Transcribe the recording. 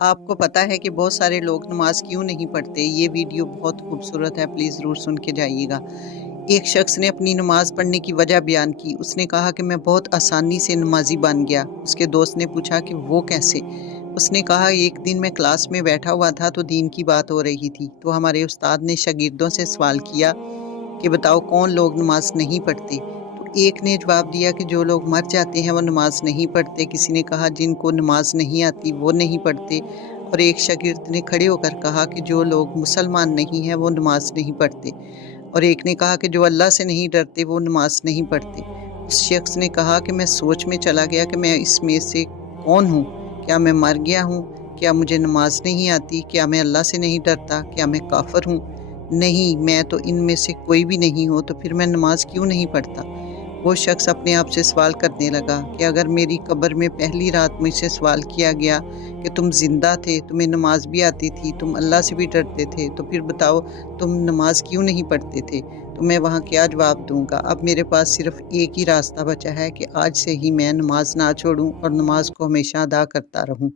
آپ کو پتہ ہے کہ بہت سارے لوگ نماز کیوں نہیں پڑھتے؟ یہ ویڈیو بہت خوبصورت ہے، پلیز ضرور سن کے جائیے گا۔ ایک شخص نے اپنی نماز پڑھنے کی وجہ بیان کی۔ اس نے کہا کہ میں بہت آسانی سے نمازی بن گیا۔ اس کے دوست نے پوچھا کہ وہ کیسے؟ اس نے کہا ایک دن میں کلاس میں بیٹھا ہوا تھا تو دین کی بات ہو رہی تھی، تو ہمارے استاد نے شاگردوں سے سوال کیا کہ بتاؤ کون لوگ نماز نہیں پڑھتے؟ تو ایک نے جواب دیا کہ جو لوگ مر جاتے ہیں وہ نماز نہیں پڑھتے۔ کسی نے کہا جن کو نماز نہیں آتی وہ نہیں پڑھتے، اور ایک شاگرد نے کھڑے ہو کر کہا کہ جو لوگ مسلمان نہیں ہیں وہ نماز نہیں پڑھتے، اور ایک نے کہا کہ جو اللہ سے نہیں ڈرتے وہ نماز نہیں پڑھتے۔ اس شخص نے کہا کہ میں سوچ میں چلا گیا کہ میں اس میں سے کون ہوں؟ کیا میں مر گیا ہوں؟ کیا مجھے نماز نہیں آتی؟ کیا میں اللہ سے نہیں ڈرتا؟ کیا میں کافر ہوں؟ نہیں، میں تو ان میں سے کوئی بھی نہیں ہوں، تو پھر میں نماز کیوں نہیں پڑھتا؟ وہ شخص اپنے آپ سے سوال کرنے لگا کہ اگر میری قبر میں پہلی رات مجھ سے سوال کیا گیا کہ تم زندہ تھے، تمہیں نماز بھی آتی تھی، تم اللہ سے بھی ڈرتے تھے، تو پھر بتاؤ تم نماز کیوں نہیں پڑھتے تھے؟ تو میں وہاں کیا جواب دوں گا؟ اب میرے پاس صرف ایک ہی راستہ بچا ہے کہ آج سے ہی میں نماز نہ چھوڑوں اور نماز کو ہمیشہ ادا کرتا رہوں۔